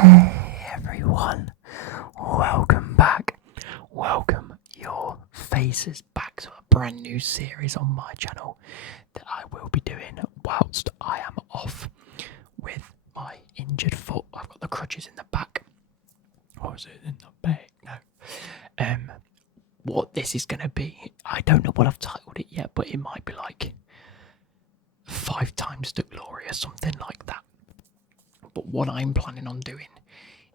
Hey everyone, welcome back. Welcome your faces back to a brand new series on my channel that I will be doing whilst I am off with my injured foot. I've got the crutches in the back. Or is it in the back? No. What this is going to be, I don't know what I've titled it yet, but it might be like 5 times the glory or something like that. But what I'm planning on doing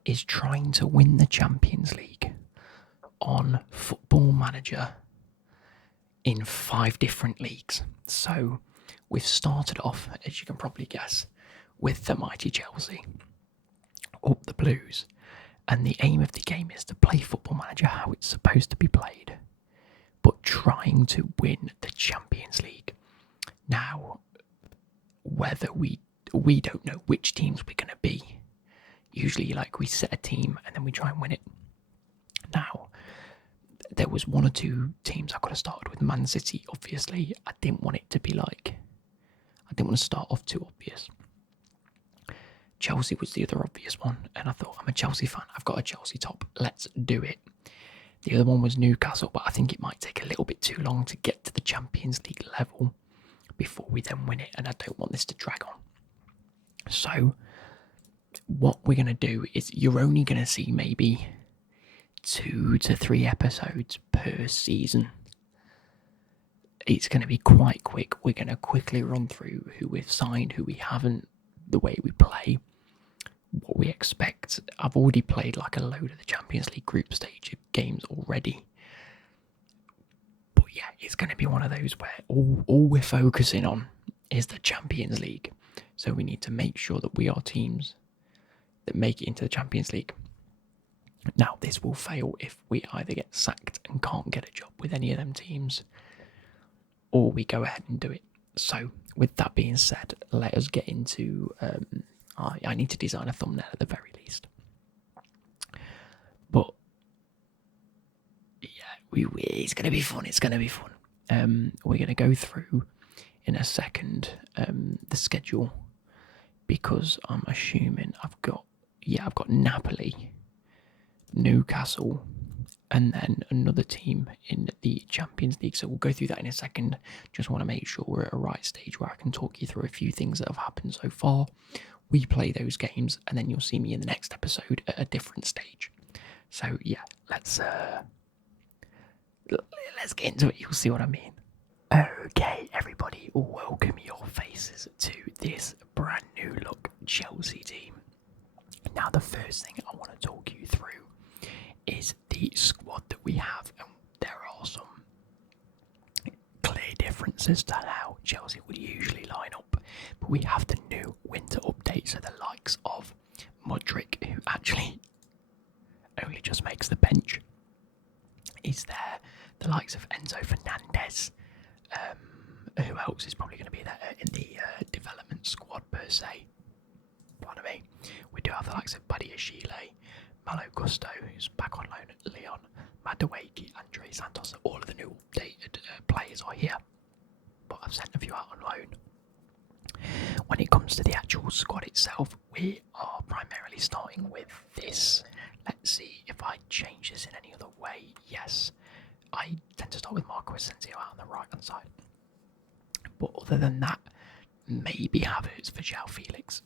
is trying to win the Champions League on Football Manager in 5 different leagues. So we've started off, as you can probably guess, with the mighty Chelsea, up the Blues, and the aim of the game is to play Football Manager how it's supposed to be played, but trying to win the Champions League. Now, whether we don't know which teams we're going to be. Usually, like, we set a team and then we try and win it. Now, there was 1 or 2 teams I could have started with. Man City, obviously. I didn't want it to be like... I didn't want to start off too obvious. Chelsea was the other obvious one, and I thought, I'm a Chelsea fan. I've got a Chelsea top. Let's do it. The other one was Newcastle, but I think it might take a little bit too long to get to the Champions League level before we then win it, and I don't want this to drag on. So, what we're going to do is you're only going to see maybe 2 to 3 episodes per season. It's going to be quite quick. We're going to quickly run through who we've signed, who we haven't, the way we play, what we expect. I've already played like a load of the Champions League group stage games already. But yeah, it's going to be one of those where all we're focusing on is the Champions League. So we need to make sure that we are teams that make it into the Champions League. Now, this will fail if we either get sacked and can't get a job with any of them teams, or we go ahead and do it. So, with that being said, let us get into... I need to design a thumbnail at the very least. But, yeah, it's going to be fun. It's going to be fun. We're going to go through in a second the schedule, because I'm assuming I've got Napoli, Newcastle, and then another team in the Champions League. So we'll go through that in a second. Just want to make sure we're at a right stage where I can talk you through a few things that have happened so far. We play those games, and then you'll see me in the next episode at a different stage. So yeah, let's get into it. You'll see what I mean. Okay, everybody, welcome your faces to this brand new look Chelsea team. Now, the first thing I want to talk you through is the squad that we have, and there are some clear differences to how Chelsea would usually line up. But we have the new winter update, so the likes of Mudryk, who actually only just makes the bench, is there. The likes of Enzo Fernandez. Who else is probably going to be there in the development squad per se? Pardon me. We do have the likes of Buddy Ashile, Malo Gusto, who's back on loan at Lyon, Madueke, Andre Santos. All of the new updated players are here, but I've sent a few out on loan. When it comes to the actual squad itself, we are primarily starting with this. Let's see if I change this in any other way. Yes, I tend to start with Marco Asensio out on the right hand side. But other than that, maybe Havertz for João Felix,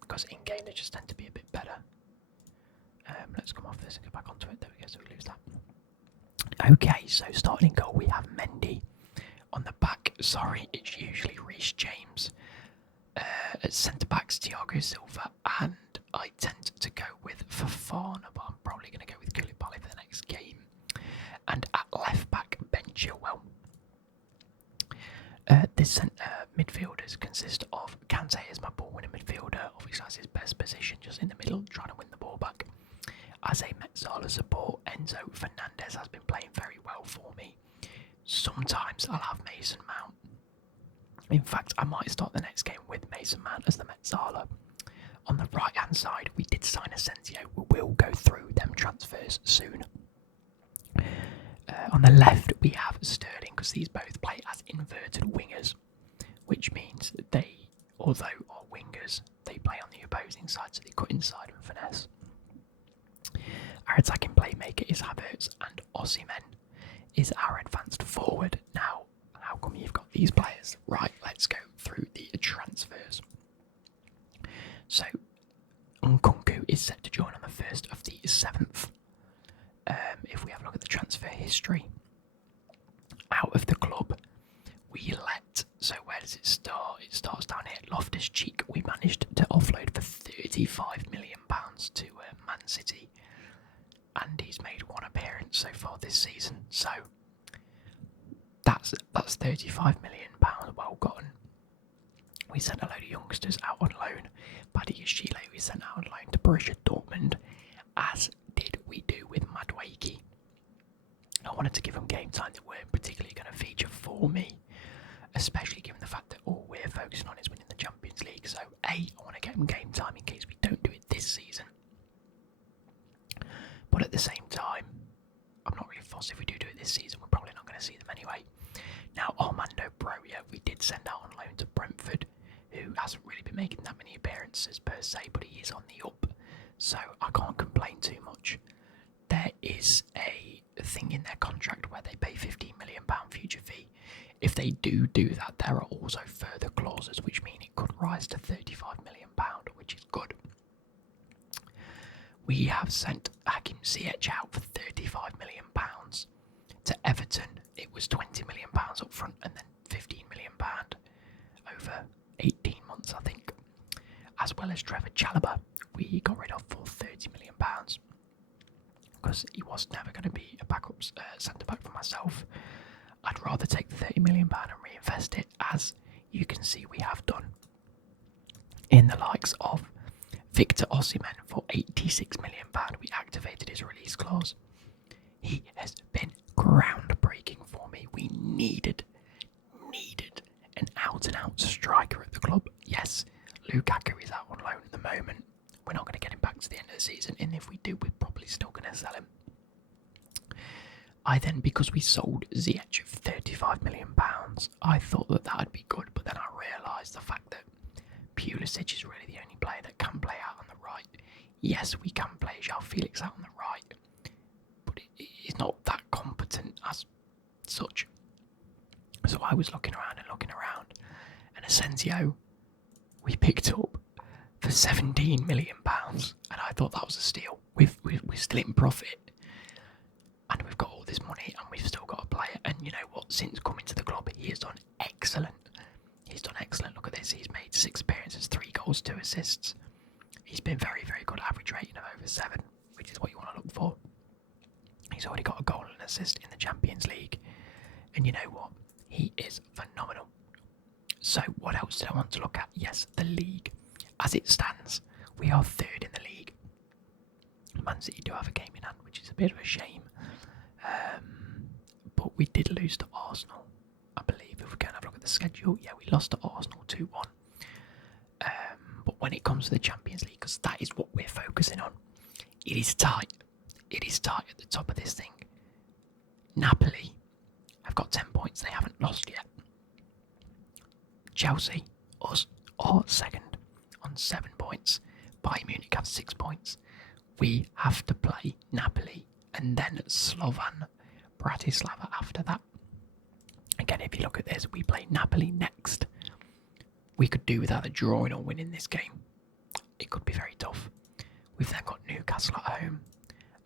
because in game they just tend to be a bit better. Let's come off this and go back onto it. There we go, so we lose that. Okay, so starting in goal we have Mendy. On the back, sorry, it's usually Reece James. At centre backs, Thiago Silva, and I tend to go with Fofana, but I'm probably going to go with Koulibaly for the next game. And at left back, Ben Chilwell. This midfielders consist of Kante as my ball-winning midfielder. Obviously, that's his best position, just in the middle, trying to win the ball back. As a Metzala support, Enzo Fernandez has been playing very well for me. Sometimes I'll have Mason Mount. In fact, I might start the next game with Mason Mount as the Metzala. On the right-hand side, we did sign Asensio. We will go through them transfers soon. On the left, we have Sterling, because these both play as inverted wingers, which means they although our wingers, they play on the opposing side, so they cut inside and finesse. Our attacking playmaker is Havertz, and Osimhen is our advanced forward. Now, how come you've got these players? Right, let's go through the transfers. So, Nkunku is set to join on the 1st of the 7th. If we have a look at the transfer history, out of the club, we let, so where does it start? It starts down here, Loftus-Cheek. We managed to offload for £35 million to Man City, and he's made one appearance so far this season, so that's £35 million well gotten. We sent a load of youngsters out on loan. Paddy Chile we sent out on loan to Borussia Dortmund, as did we do with Madueke. I wanted to give them game time that weren't particularly going to feature for me, especially given the fact that all we're focusing on is winning the Champions League. So I want to get them game time in case we don't do it this season. But at the same time, I'm not really fussed if we do it this season. We're probably not going to see them anyway. Now, Armando Broja, we did send out on loan to Brentford, who hasn't really been making that many appearances per se, but he is on the up, so I can't complain too much. There is a thing in their contract where they pay £15 million future fee. If they do that, there are also further clauses which mean it could rise to £35 million, which is good. We have sent Hakim Ziyech out for £35 million to Everton. It was £20 million up front and then £15 million over 18 months, I think. As well as Trevor Chalobah, we got rid of for £30 million because he was never going to be a backup centre back for myself. I'd rather take the £30 million and reinvest it, as you can see we have done, in the likes of Victor Osimhen for £86 million. We activated his release clause. He has been groundbreaking for me. We needed an out-and-out striker at the club. Yes, Lukaku is out on loan at the moment. We're not going to get him back to the end of the season, and if we do, we're probably still going to sell him. I then, because we sold Ziyech for £35 million, I thought that would be good, but then I realised the fact that Pulisic is really the only player that can play out on the right. Yes, we can play João Felix out on the right, but he's not that competent as such. So I was looking around, and Asensio we picked up for £17 million, and I thought that was a steal. We're still in profit, and we've got all this money, and we've still got a player. And you know what? Since coming to the club, he has done excellent. Look at this. He's made 6 appearances, 3 goals, 2 assists. He's been very, very good. Average rating of over 7, which is what you want to look for. He's already got a goal and an assist in the Champions League. And you know what? He is phenomenal. So what else did I want to look at? Yes, the league. As it stands, we are 3rd in the league. Man City do have a game in hand, which is a bit of a shame. But we did lose to Arsenal, I believe. If we can have a look at the schedule, yeah, we lost to Arsenal 2-1. But when it comes to the Champions League, because that is what we're focusing on, it is tight. It is tight at the top of this thing. Napoli have got 10 points. They haven't lost yet. Chelsea, us, are second on 7 points. Bayern Munich have 6 points. We have to play Napoli and then Slovan Bratislava after that. Again, if you look at this, we play Napoli next. We could do without a drawing or winning this game. It could be very tough. We've then got Newcastle at home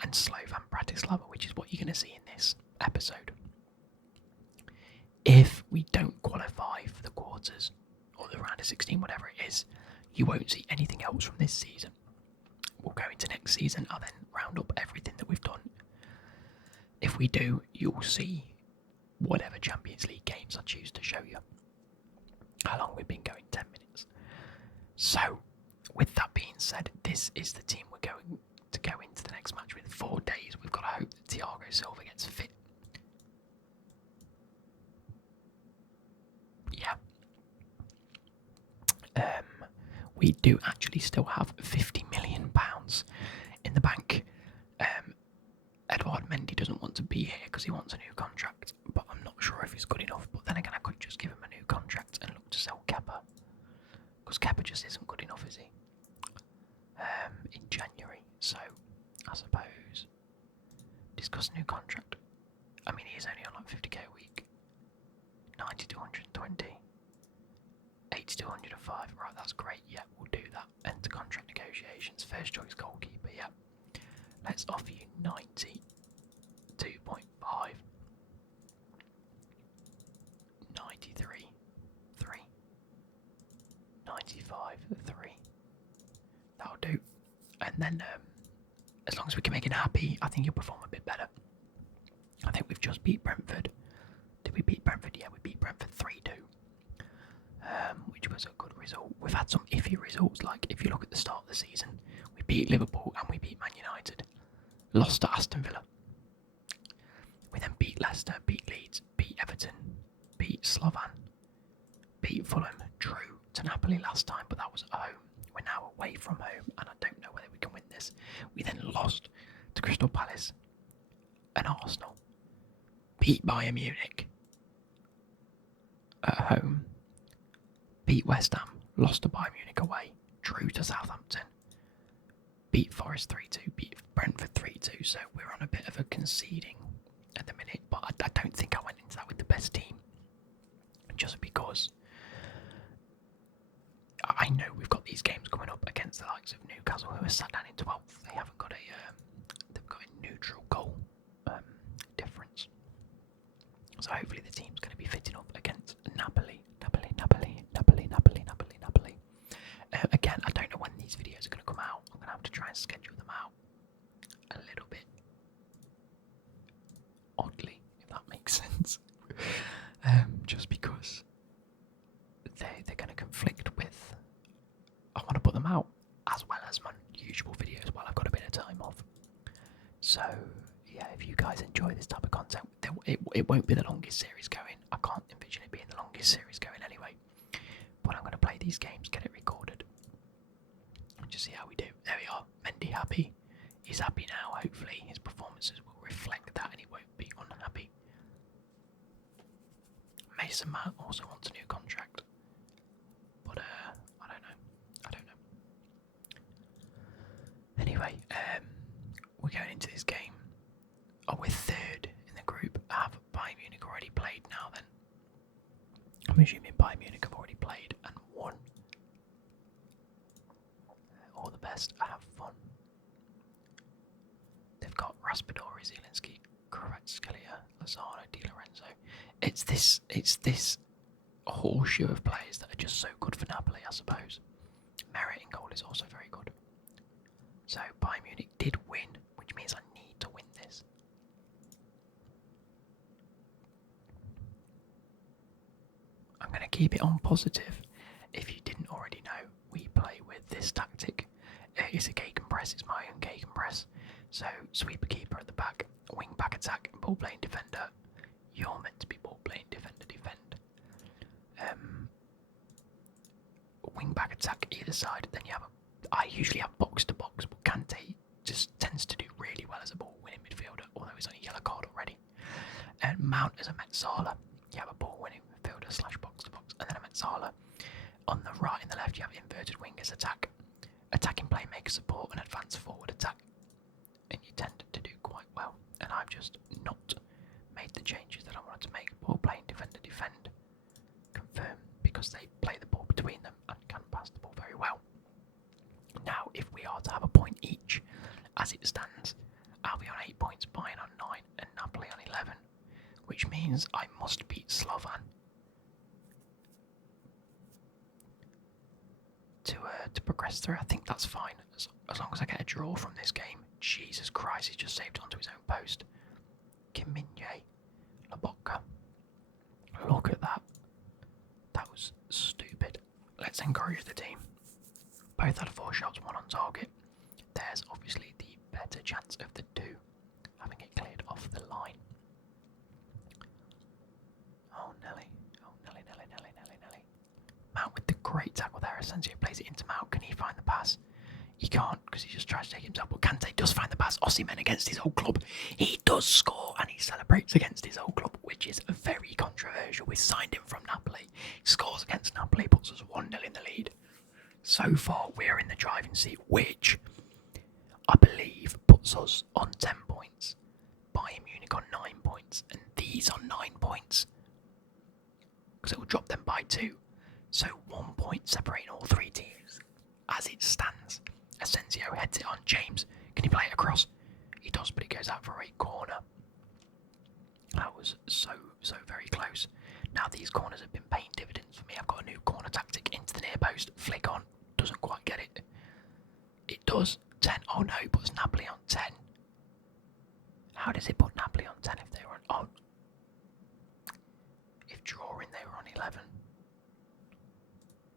and Slovan Bratislava, which is what you're going to see in this episode. If we don't qualify for the quarters or the round of 16, whatever it is, you won't see anything else from this season. We'll go into next season and then round up everything that we've done. If we do, you'll see whatever Champions League games I choose to show you. How long we've been going? 10 minutes. So, with that being said, this is the team we're going to go into the next match with. 4 days. We've got to hope that Thiago Silva gets fit. Yeah. We do actually still have £50 million in the bank. Edouard Mendy doesn't want to be here because he wants a new contract, but I'm not sure if he's good enough. But then again, I could just give him a new contract and look to sell Kepa, So, I suppose, discuss new contract. I mean, he's only on like 50k a week. 90 to 120. 80 to 105. Right, that's great. Yeah, we'll do that. Enter contract negotiations. First choice goalkeeper, yeah. Let's offer you 90. 2.5. 93. 3. 95. 3. That'll do. And then, as long as we can make it happy, I think you'll perform a bit better. I think we've just beat Brentford. Did we beat Brentford? Yeah, we beat Brentford 3-2. Which was a good result. We've had some iffy results, like if you look at the start of the season, we beat Liverpool and we beat Man United. Lost to Aston Villa. We then beat Leicester, beat Leeds, beat Everton, beat Slovan, beat Fulham, drew to Napoli last time, but that was at home. We're now away from home, and I don't know whether we can win this. We then lost to Crystal Palace and Arsenal, beat Bayern Munich at home, beat West Ham, lost to Bayern Munich away, drew to Southampton, beat Forest 3-2, beat Brentford 3-2, so we're on a bit of a conceding at the minute, but I don't think I went into that with the best team, just because I know we've got these games coming up against the likes of Newcastle, who are sat down in 12th. They haven't got they've got a neutral goal difference. So hopefully the team's going to be fitting up against Napoli. Again, I don't know when these videos are going to come out. I'm going to have to try and schedule them out a little bit oddly, if that makes sense. Just because they're going to conflict with. I want to put them out as well as my usual videos while I've got a bit of time off. So yeah, if you guys enjoy this type of content, it won't be the longest series going. I can't envision it being the longest series going anyway. But I'm going to play these games, get it recorded, and just see how we do. There we are. Mendy happy. He's happy now. Hopefully his performances will reflect that and he won't be unhappy. Mason Mount also wants a new contract. But I don't know. Anyway, we're going into this game. Oh, we're third in the group. Have Bayern Munich already played now then? I'm assuming Bayern Munich have already played and won. All the best. Have fun. They've got Raspadori, Zielinski, Kvaratskhelia, Lozano, Di Lorenzo. It's this horseshoe of players that are just so good for Napoli, I suppose. Merit in goal is also very good. So Bayern Munich did win, which means I need to win this. I'm going to keep it on positive. If you didn't already know, we play with this tactic. It's a gegenpress, it's my own gegenpress. So sweeper keeper at the back, wing back attack, ball playing defender. You're meant to be ball playing defender, defend. Wing back attack either side. Then you have I usually have box to box, but Kante just tends to do really well as a ball winning midfielder, although he's on a yellow card already. And Mount as a Metzala, you have a ball winning midfielder / box to box, and then a Metzala. On the right and the left, you have inverted wingers attack, attacking playmaker support, and advanced forward attack. And you tend to do quite well. And I've just not made the changes that I wanted to make. Ball playing defender, defend, confirm, because they play the ball between them and can pass the ball very well. Now, if we are to have a point each, as it stands, I'll be on 8 points, Bayern on 9, and Napoli on 11, which means I must beat Slovan to progress through. I think that's fine, as long as I get a draw from this game. Jesus Christ, he's just saved onto his own post. Kim Min-jae, Lobotka. Look at that. That was stupid. Let's encourage the team. Both had 4 shots, 1 on target. There's obviously the better chance of the 2 having it cleared off the line. Oh, Nelly. Oh, Nelly. Mount with the great tackle there. Asensio plays it into Mount. Can he find the pass? He can't because he just tries to take himself. But Kante does find the pass. Osimhen against his old club. He does score and he celebrates against his old club, which is very controversial. We signed him from Napoli. He scores against Napoli, puts us 1-0 in the lead. So far, we're in the driving seat, which I believe, puts us on 10 points. Bayern Munich on 9 points, and these on 9 points. Because it will drop them by 2. So 1 point separating all 3 teams. As it stands, Asensio heads it on. James, can he play it across? He does, but it goes out for a corner. That was so very close. Now these corners have been paying dividends for me. I've got a new corner tactic into the near post. Flick on. Doesn't quite get it. It does. 10. Oh no, it puts Napoli on 10. How does it put Napoli on 10 if they were on... Oh. If drawing they were on 11.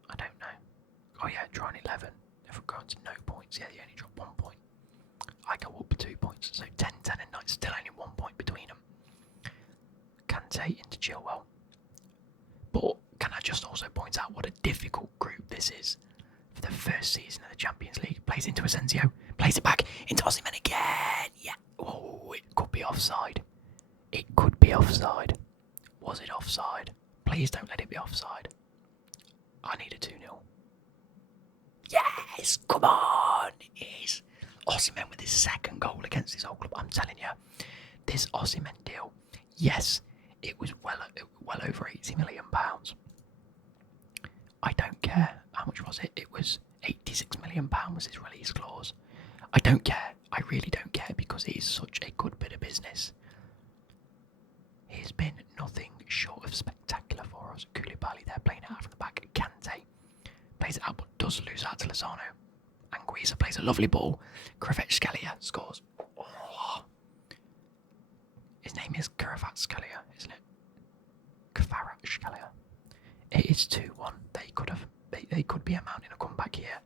I don't know. Oh yeah, drawing 11. If we're going to no points, yeah, they only drop 1 point. I go up 2 points, so 10, 10 and 9, still only 1 point between them. Kante into Chilwell. But can I just also point out what a difficult group this is for the first season of the Champions League? Plays into Asensio, plays it back into Osimhen again. Yeah. Oh, it could be offside. It could be offside. Was it offside? Please don't let it be offside. I need a 2-0. Yes, come on. It is. Osimhen with his second goal against his old club. I'm telling you, this Osimhen deal, yes, it was well over £80 million. I don't care. How much was it? It was £86 million was his release clause. I don't care. I really don't care because it is such a good bit of business. He's been nothing short of spectacular for us. Koulibaly there playing it out from the back. Kante plays it out but does lose out to Lozano. Anguissa plays a lovely ball. Kvaratskhelia scores. Oh. His name is Kvaratskhelia, isn't it? Kvaratskhelia. It is 2-1. They could be mounting a comeback here.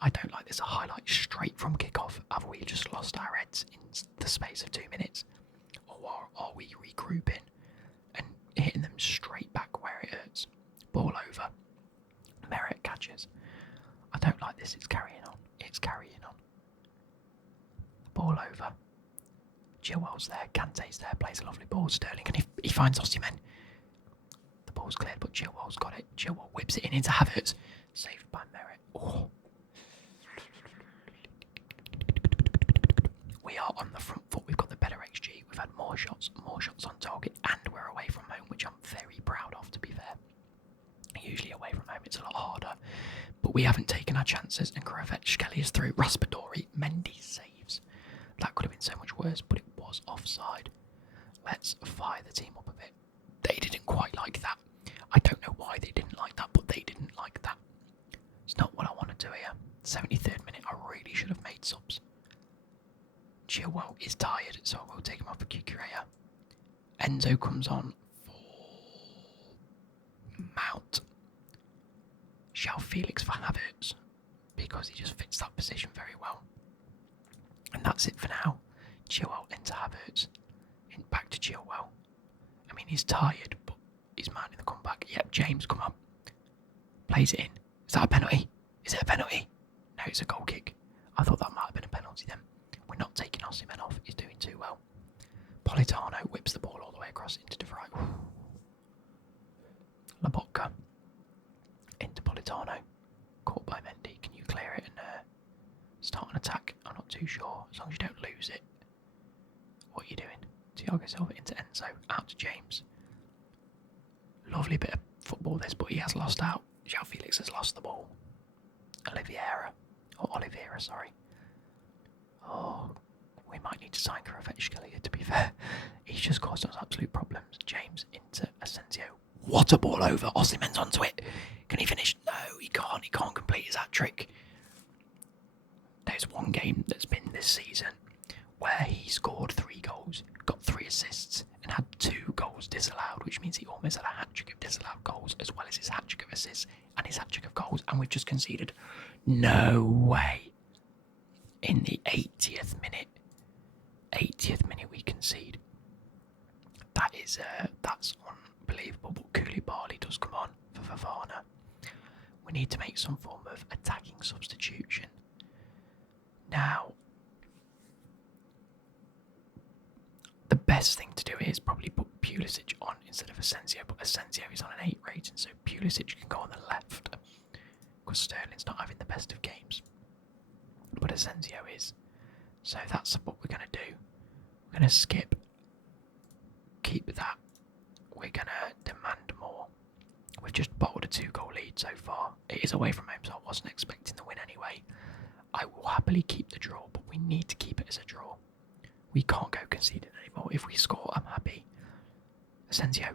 I don't like this. A highlight straight from kickoff. Have we just lost our heads in the space of 2 minutes? Or are we regrouping and hitting them straight back where it hurts? Ball over. Merritt catches. I don't like this. It's carrying on. It's carrying on. Ball over. Chilwell's there. Kante's there. Plays a lovely ball. Sterling. And he finds Osimhen. The ball's cleared, but Chilwell's got it. Chilwell whips it in into Havertz. Saved by Merritt. Oh. We are on the front foot. We've got the better XG. We've had more shots on target, and we're away from home, which I'm very proud of, to be fair. Usually away from home it's a lot harder, but we haven't taken our chances, and Kvaratskhelia is through. Raspadori, Mendy saves. That could have been so much worse, but it was offside. Let's fire the team up a bit. They didn't quite like that. I don't know why they didn't like that, but they didn't like that. It's not what I want to do here. 73rd minute, I really should have made subs. Chilwell is tired, so I will take him off for Kukureya. Enzo comes on for Mount. João Felix for Havertz, because he just fits that position very well. And that's it for now. Chilwell into Havertz. Back to Chilwell. I mean, he's tired, but he's mounting the comeback. Yep, James, come on. Plays it in. Is that a penalty? Is it a penalty? No, it's a goal kick. I thought that might have been a penalty then. We're not taking Osimhen off. He's doing too well. Politano whips the ball all the way across into De Vrij. Lobotka into Politano. Caught by Mendy. Can you clear it and start an attack? I'm not too sure. As long as you don't lose it. What are you doing? Thiago Silva into Enzo. Out to James. Lovely bit of football this, but he has lost out. João Felix has lost the ball. Oliveira, sorry. Oh, we might need to sign Kvaratskhelia, to be fair. He's just caused us absolute problems. James into Asensio. What a ball over. Osimhen's onto it. Can he finish? No, he can't. He can't complete his hat-trick. There's one game that's been this season where he scored 3 goals, got 3 assists, and had 2 goals disallowed, which means he almost had a hat-trick of disallowed goals as well as his hat-trick of assists and his hat-trick of goals, and we've just conceded. No way. In the 80th minute we concede. That's unbelievable, but Koulibaly does come on for Fofana. We need to make some form of attacking substitution. Now, the best thing to do is probably put Pulisic on instead of Asensio, but Asensio is on an 8 rating, so Pulisic can go on the left, because Sterling's not having the best of games. But Asensio is. So that's what we're going to do. We're going to skip. Keep that. We're going to demand more. We've just bottled a 2-goal lead so far. It is away from home, so I wasn't expecting the win anyway. I will happily keep the draw, but we need to keep it as a draw. We can't go conceding anymore. If we score, I'm happy. Asensio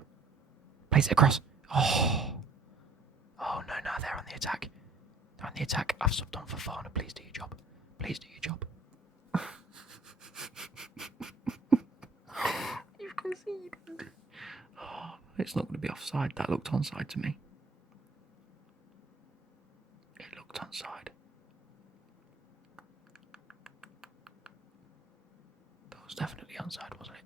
plays it across. Oh no, they're on the attack. They're on the attack. I've subbed on for Fafana. Please do your job. Please do your job. You've conceded. Oh, it's not going to be offside. That looked onside to me. It looked onside. That was definitely onside, wasn't it?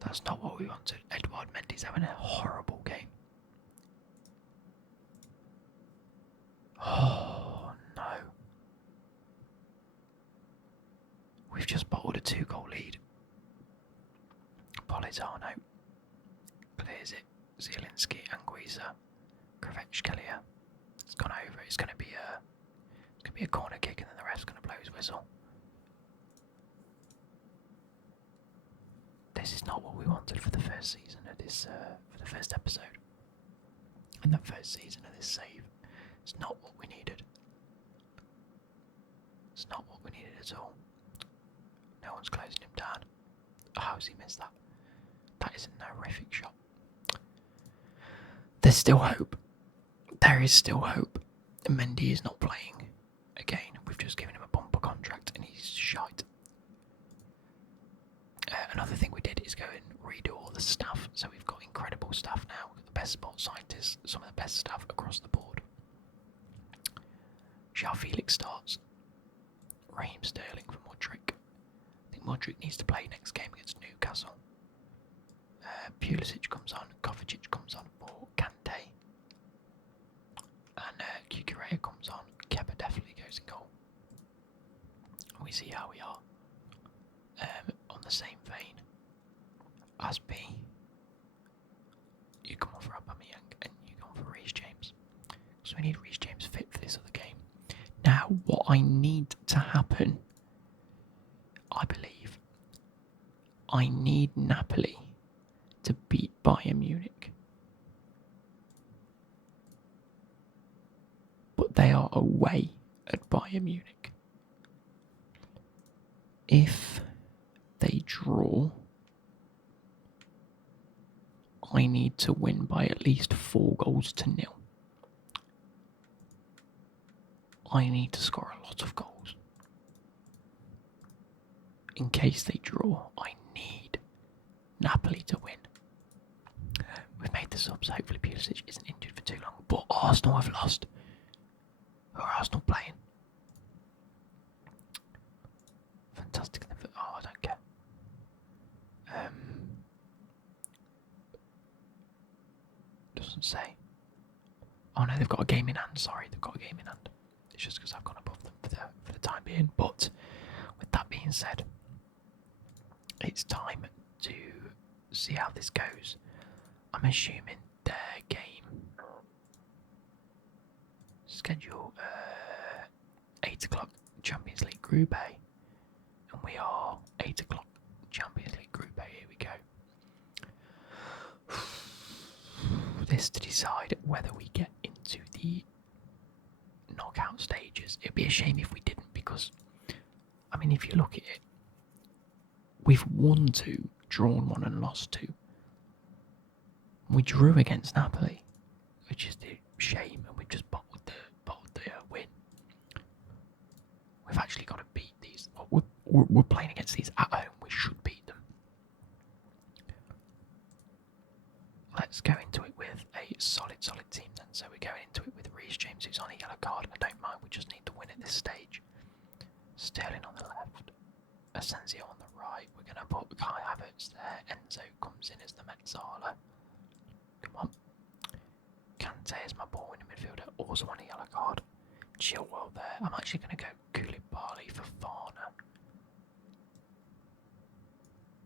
That's not what we wanted. Edouard Mendy's having a horrible game. Oh no. We've just bottled a 2-goal lead. Politano clears it. Zielinski, Anguissa, Kravechkelia. It's gone over. It's going to be a corner kick, and then the ref's going to blow his whistle. This is not what we wanted for the first season of this, for the first episode, and the first season of this save. It's not what we needed. It's not what we needed at all. No one's closing him down. How has he missed that? That is a horrific shot. There's still hope. There is still hope. Mendy is not playing again. We've just given him a bumper contract and he's shite. Another thing we did is go and redo all the staff. So we've got incredible staff now. The best sports scientists, some of the best staff across the board. João Felix starts. Raheem Sterling for Mudryk. I think Mudryk needs to play next game against Newcastle. Pulisic comes on. Kovacic comes on for Kante. And Kukurea comes on. Kepa definitely goes in goal. We see how we are. On the same vein as B, you come on for Aubameyang and you come on for Reece James. So we need Reece James fit for this other game. Now, what I need to happen, I believe, I need Napoli to beat Bayern Munich. But they are away at Bayern Munich. If they draw, I need to win by at least 4-0. I need to score a lot of goals. In case they draw, I need Napoli to win. We've made the subs. Hopefully Pulisic isn't injured for too long. But Arsenal have lost. Who are Arsenal playing? Fantastic. Oh, I don't care. Doesn't say. Oh no, they've got a game in hand. Sorry, they've got a game in hand. It's just because I've gone above them for the time being. But with that being said, it's time to see how this goes. I'm assuming their game schedule 8 o'clock Champions League Group A, and we are 8 o'clock Champions League Group A. Here we go. This to decide whether we get into the knockout stages. It'd be a shame if we didn't, because I mean, if you look at it, we've won 2, drawn 1 and lost 2. We drew against Napoli, which is the shame, and we've just bottled the win. We've actually got to beat these. We're playing against these at home. We should beat them. Let's go into it with a solid team then. So we're going into it with Reece James, who's on a yellow card. I don't mind. We just need to win at this stage. Sterling on the left. Asensio on the right. We're going to put Kai Havertz there. Enzo comes in as the Metzala. Come on. Kante is my ball winning midfielder. Also on a yellow card. Chilwell there. I'm actually going to go Koulibaly for Fafana.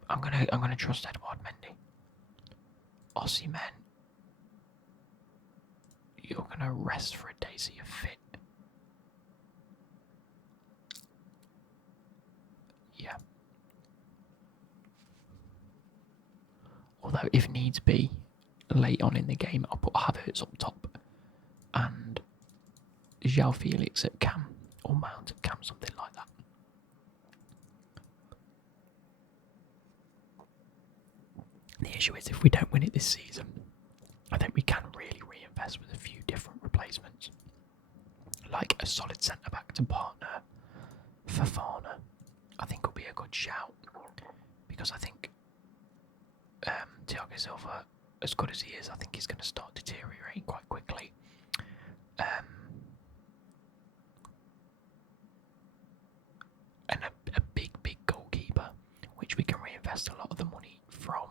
I'm gonna trust Edouard Mendy. Osimhen. You're gonna rest for a day so you're fit. Although, if needs be, late on in the game, I'll put Havertz up top and João Felix at cam, or Mount at cam, something like that. The issue is, if we don't win it this season, I think we can really reinvest with a few different replacements, like a solid centre-back to partner Fofana. I think will be a good shout, because I think Thiago Silva, as good as he is, I think he's going to start deteriorating quite quickly. And a big goalkeeper, which we can reinvest a lot of the money from.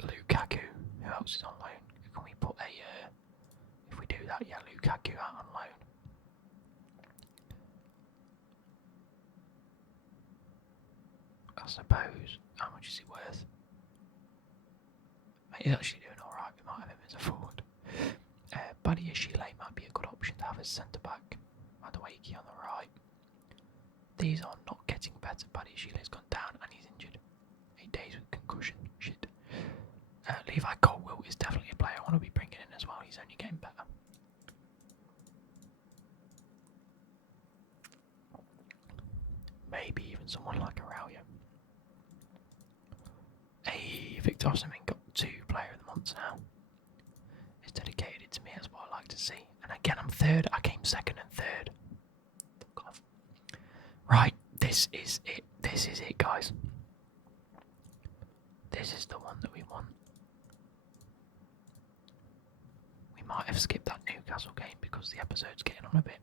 Lukaku, who else is on loan? Can we put a, if we do that, yeah, Lukaku out on loan. I suppose, how much is he worth? He's actually doing alright, we might have him as a forward. Badiashile might be a good option to have as centre-back. Madueke on the right. These are not getting better. Badiashile's gone down and he's injured. 8 days with concussion. Shit. Levi Colwill is definitely a player I want to be bringing in as well. He's only getting better. Maybe even someone like Araujo. Hey, Victor Osimhen got 2 Player of the Month now. It's dedicated to me, that's what I like to see. And again, I'm third. I came second and third. Fuck off. Right, this is it. This is it, guys. This is the one that we want. We might have skipped that Newcastle game because the episode's getting on a bit.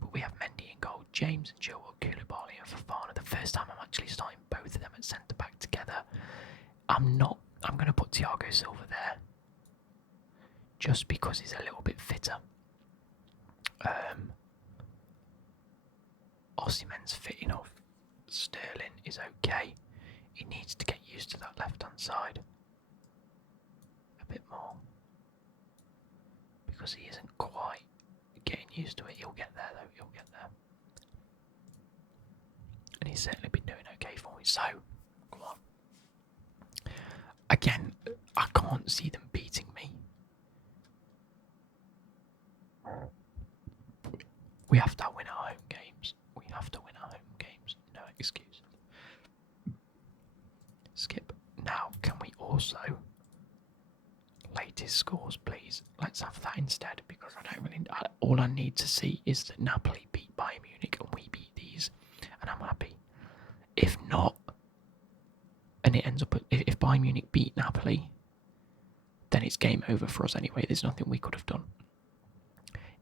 But we have Mendy in goal, James and Chilwell, Koulibaly and Fofana. The first time I'm actually starting both of them at centre-back together. I'm going to put Thiago Silva there. Just because he's a little bit fitter. Osimhen's fit enough. Sterling is okay. He needs to get used to that left-hand side a bit more. Because he isn't quite getting used to it. He'll get there though, he'll get there. And he's certainly been doing okay for me. So, come on. Again, I can't see them beating me. We have to win our home games. We have to win our home games. No excuse. Skip. Now, can we also latest scores, please? Let's have that instead, because I don't really. All I need to see is that Napoli beat Bayern Munich and we beat these, and I'm happy. If not, and it ends up if Bayern Munich beat Napoli, then it's game over for us anyway. There's nothing we could have done.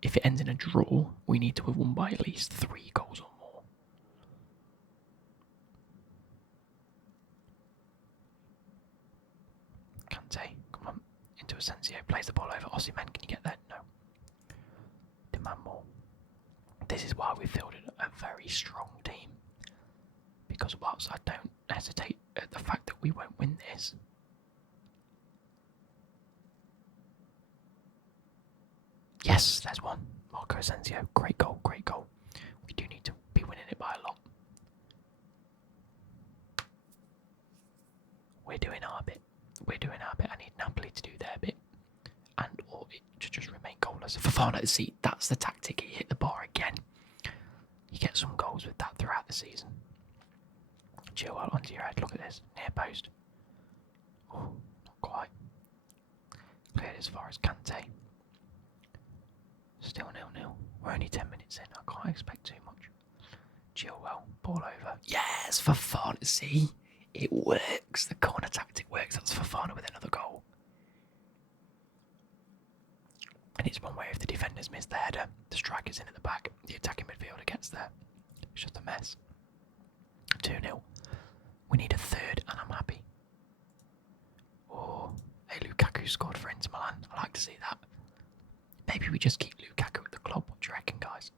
If it ends in a draw, we need to have won by at least 3 goals or more. Kante, come on, into Asensio, plays the ball over. Osimhen, can you get that? No. Demand more. This is why we fielded a very strong team. Because whilst I don't hesitate at the fact that we won't win this, yes, there's one. Marco Asensio, great goal, great goal. We do need to be winning it by a lot. We're doing our bit. We're doing our bit. I need Napoli to do their bit. And or it to just remain goalless. Fofana, see, that's the tactic. He hit the bar again. You get some goals with that throughout the season. Chilwell onto your head. Look at this. Near post. Oh, not quite. Cleared as far as Kante. Still 0-0. We're only 10 minutes in. I can't expect too much. Chilwell, ball over. Yes, Fofana. See, it works. The corner tactic works. That's Fofana with another goal. And it's one way if the defenders miss the header, the striker's in at the back, the attacking midfielder gets there. It's just a mess. 2-0. We need a third, and I'm happy. Oh, hey, Lukaku scored for Inter Milan. I like to see that. Maybe we just keep Lukaku at the club. What do you reckon, guys?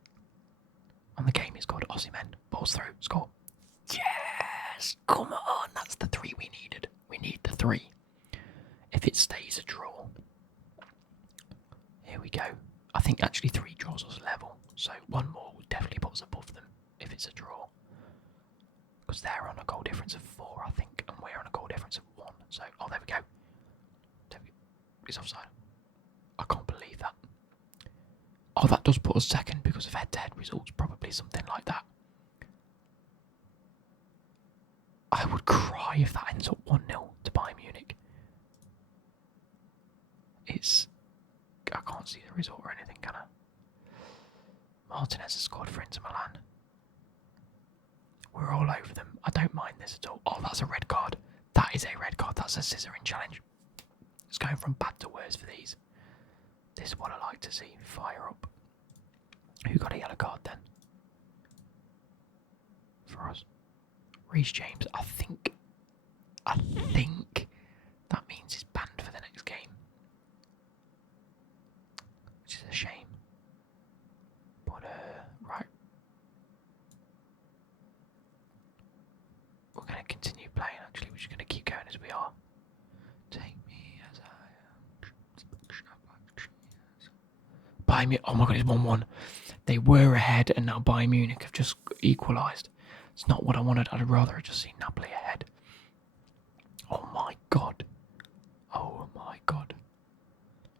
On the game, he's called Osimhen. Balls through. Score. Yes! Come on. That's the 3 we needed. We need the 3. If it stays a draw. Here we go. I think actually 3 draws us level. So 1 more would definitely put us above them if it's a draw. Because they're on a goal difference of 4, I think. And we're on a goal So, oh, there we go. It's offside. I can't believe that. Oh, that does put us second because of head-to-head results, probably something like that. I would cry if that ends up 1-0 to Bayern Munich. I can't see the result or anything, can I? Martinez has scored for Inter Milan. We're all over them. I don't mind this at all. Oh, that's a red card. That is a red card. That's a scissoring challenge. It's going from bad to worse for these. This is what I like to see. Fire up. Who got a yellow card then? For us. Reece James, I think that means he's banned for the next game. Which is a shame. But, right. We're going to continue playing, actually. We're just going to keep going as we are. Take me as I am. Bayern Munich. Oh my god, it's 1-1. They were ahead, and now Bayern Munich have just equalised. It's not what I wanted. I'd rather have just seen Napoli ahead. Oh my god. Oh my god.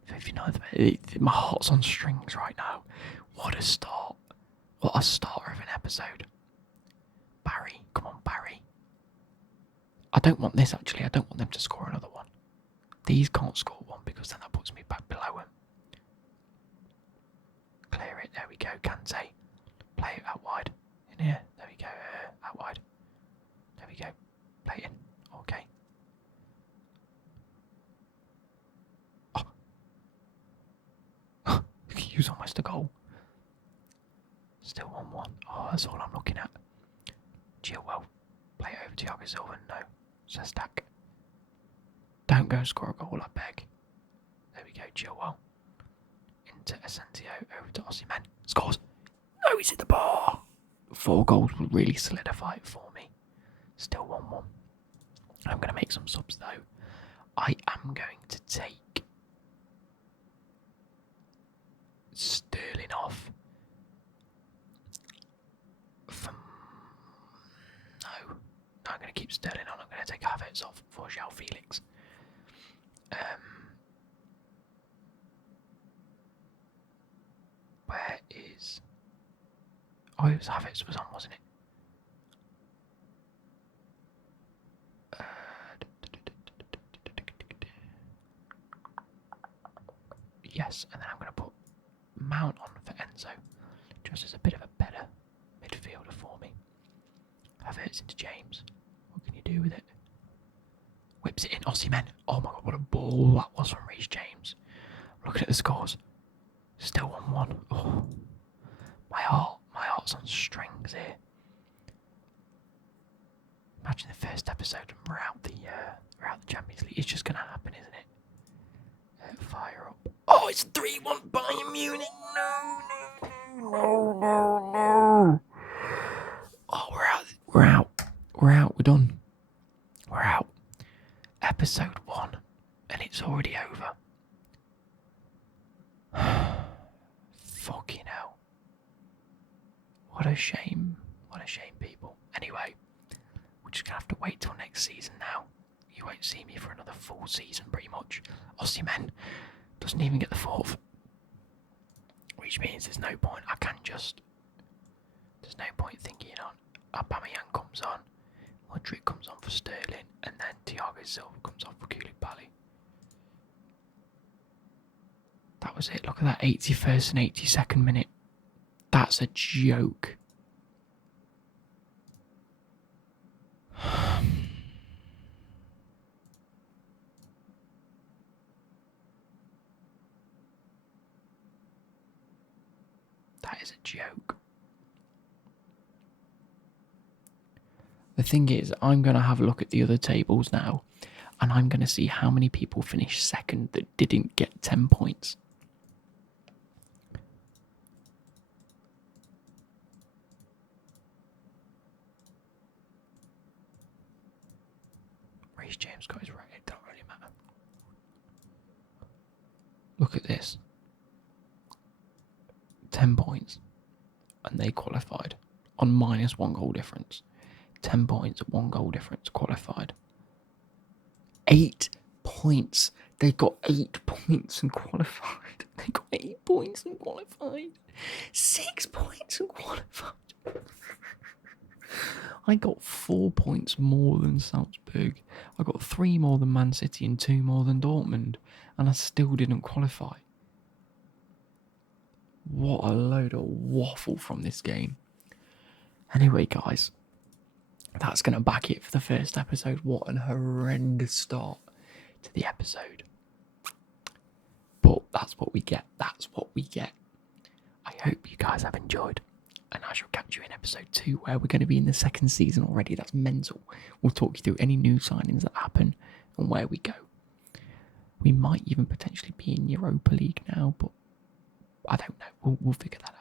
59th minute. My heart's on strings right now. What a start. What a starter of an episode. Barry. Come on, Barry. I don't want this, actually. I don't want them to score another one. These can't score one because then that puts me back below them. Clear it. There we go. Kante. Play it out wide. In here. There we go. Out wide. There we go. Play it in. Okay. Oh. He was almost a goal. Still 1-1. Oh, that's all I'm looking at. Chilwell. Play it over to Thiago Silva. No. Sestak. Don't go and score a goal, I beg. There we go. Chilwell. Into Asensio. Over to Osimhen. Scores. No, he's hit the bar. 4 goals will really solidify it for me. Still 1-1. I'm going to make some subs though. I am going to take Sterling off. No, I'm going to keep Sterling on. I'm going to take Havertz off for João Felix. Where is... Oh, it was Havertz was on, wasn't it? Yes, and then I'm going to put Mount on for Enzo, just as a bit of a better midfielder for me. Havertz into James. What can you do with it? Whips it in. Osimhen. Oh my god, what a ball that was from Reece James. Looking at the scores. Still 1-1. Oh, my heart's on strings here. Imagine the first episode and we're out the Champions League. It's just going to happen, isn't it? Fire up. Oh, it's 3-1 Bayern Munich. No. Oh, we're out. We're done. We're out. Episode 1, and it's already over. Fucking hell. What a shame. What a shame, people. Anyway, we're just going to have to wait till next season now. You won't see me for another full season, pretty much. Osimhen doesn't even get the 4th. Which means there's no point. There's no point thinking on. Aubameyang comes on. Modric comes on for Sterling. And then Thiago Silva comes on for Koulibaly. That was it. Look at that 81st and 82nd minute. That's a joke. That is a joke. The thing is, I'm going to have a look at the other tables now, and I'm going to see how many people finished second that didn't get 10 points. Reece James got his right, it don't really matter. Look at this. 10 points. And they qualified on -1 goal difference. 10 points, 1 goal difference, qualified. 8 points. They got 8 points and qualified. They got 8 points and qualified. 6 points and qualified. I got 4 points more than Salzburg. I got 3 more than Man City and 2 more than Dortmund, and I still didn't qualify. What a load of waffle from this game. Anyway, guys, that's going to back it for the first episode. What an horrendous start to the episode. But that's what we get. That's what we get. I hope you guys have enjoyed. And I shall catch you in episode 2, where we're going to be in the second season already. That's mental. We'll talk you through any new signings that happen and where we go. We might even potentially be in Europa League now, but I don't know. We'll figure that out.